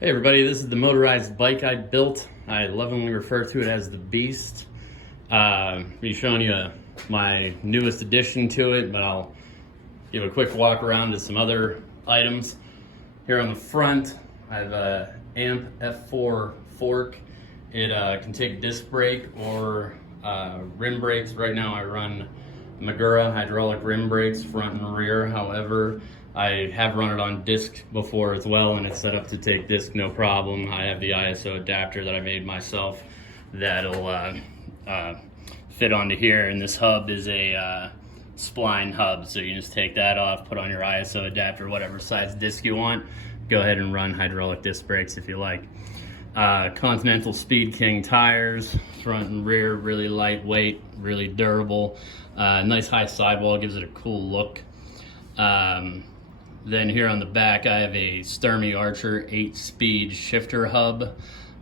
Hey everybody, this is the motorized bike I built. I lovingly refer to it as the Beast. I'll be showing you my newest addition to it, but I'll give a quick walk around to some other items. Here on the front, I have a AMP F4 fork. It can take disc brake or rim brakes. Right now I run Magura hydraulic rim brakes, front and rear. However, I have run it on disc before as well, and it's set up to take disc no problem. I have the ISO adapter that I made myself that'll fit onto here, and this hub is a spline hub, so you just take that off, put on your ISO adapter, whatever size disc you want. Go ahead and run hydraulic disc brakes if you like. Continental Speed King tires, front and rear, really lightweight, really durable. Nice high sidewall, gives it a cool look. Then here on the back, I have a Sturmey-Archer 8-speed shifter hub.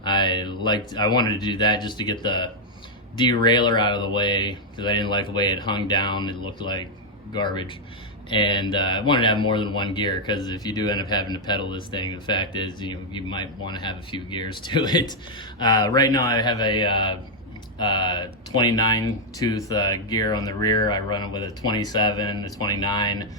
I wanted to do that just to get the derailleur out of the way because I didn't like the way it hung down. It looked like garbage. And I wanted to have more than one gear because if you do end up having to pedal this thing, the fact is you might want to have a few gears to it. Right now I have a 29 tooth gear on the rear. I run it with a 27, a 29.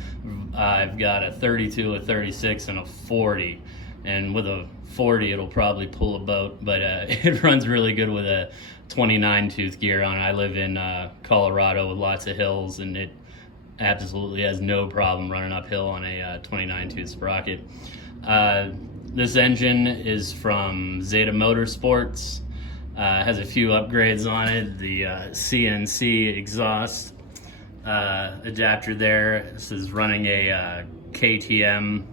I've got a 32, a 36, and a 40. And with a 40, it'll probably pull a boat, but it runs really good with a 29 tooth gear on it. I live in Colorado with lots of hills, and it absolutely has no problem running uphill on a 29 tooth sprocket. This engine is from Zeda Motorsports. Has a few upgrades on it. The CNC exhaust adapter there. This is running a KTM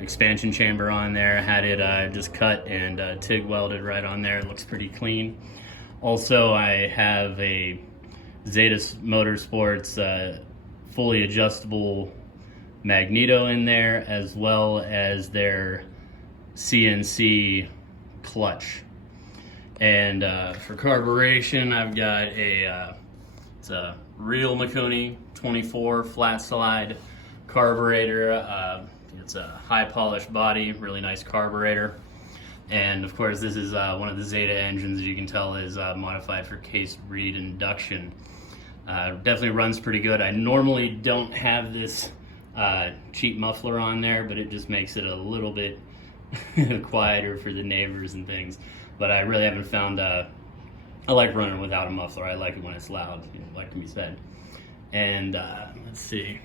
expansion chamber on there. Had it just cut and TIG welded right on there. It looks pretty clean. Also, I have a Zeda Motorsports fully adjustable Magneto in there, as well as their CNC clutch. And for carburation, I've got it's a real Mikuni 24 flat slide carburetor. It's a high polished body, really nice carburetor. And of course, this is one of the Zeda engines, as you can tell, is modified for case Reed Induction. Definitely runs pretty good. I normally don't have this cheap muffler on there, but it just makes it a little bit quieter for the neighbors and things. But I really haven't found, I like running without a muffler. I like it when it's loud, like can be said. And let's see.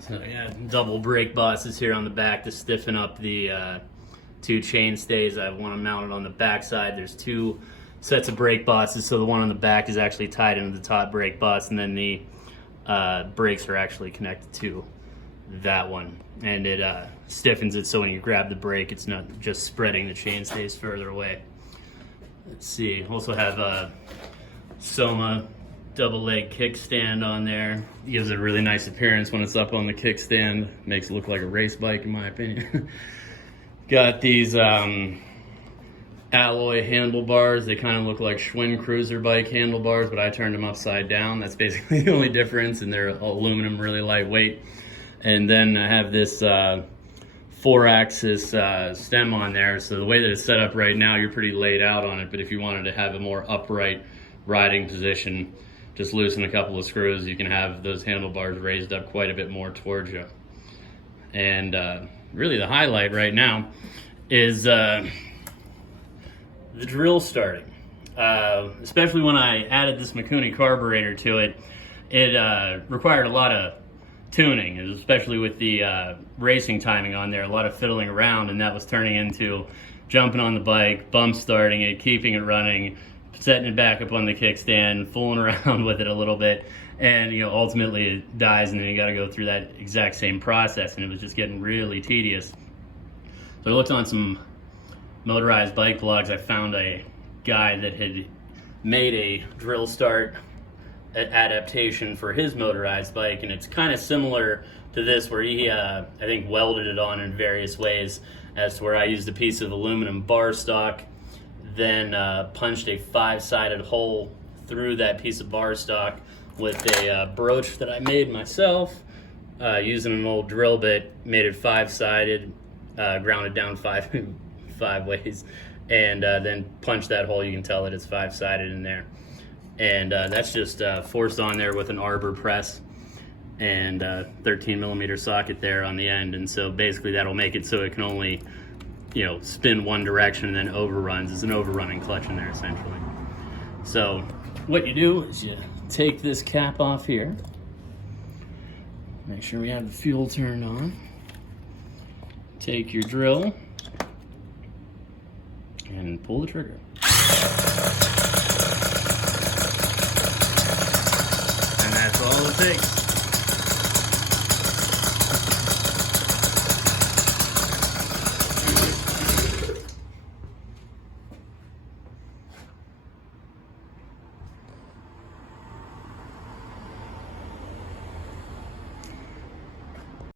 So yeah, double brake bosses here on the back to stiffen up the two chain stays. I want them mounted on the back side. There's two sets of brake bosses, so the one on the back is actually tied into the top brake boss, and then the brakes are actually connected to that one, and it stiffens it so when you grab the brake, it's not just spreading the chain stays further away. Let's see, also have a Soma double leg kickstand on there. It gives it a really nice appearance when it's up on the kickstand. Makes it look like a race bike in my opinion. Got these alloy handlebars. They kind of look like Schwinn cruiser bike handlebars, but I turned them upside down. That's basically the only difference, and they're aluminum, really lightweight. And then I have this 4-axis stem on there. So the way that it's set up right now, you're pretty laid out on it, but if you wanted to have a more upright riding position, just loosen a couple of screws, you can have those handlebars raised up quite a bit more towards you. And really the highlight right now is the drill starting. Especially when I added this Mikuni carburetor to it, it required a lot of tuning, especially with the racing timing on there, a lot of fiddling around, and that was turning into jumping on the bike, bump starting it, keeping it running, setting it back up on the kickstand, fooling around with it a little bit, and ultimately it dies, and then you got to go through that exact same process, and it was just getting really tedious. So I looked on some motorized bike blogs. I found a guy that had made a drill start adaptation for his motorized bike, and it's kind of similar to this, where he I think welded it on in various ways, as to where I used a piece of aluminum bar stock, then punched a 5-sided hole through that piece of bar stock with a broach that I made myself using an old drill bit, made it 5-sided, ground it down five ways, and then punch that hole. You can tell that it's 5-sided in there. And that's just forced on there with an arbor press and 13mm socket there on the end. And so basically that'll make it so it can only, you know, spin one direction and then overruns. It's an overrunning clutch in there essentially. So what you do is you take this cap off here. Make sure we have the fuel turned on. Take your drill and pull the trigger. And that's all it takes.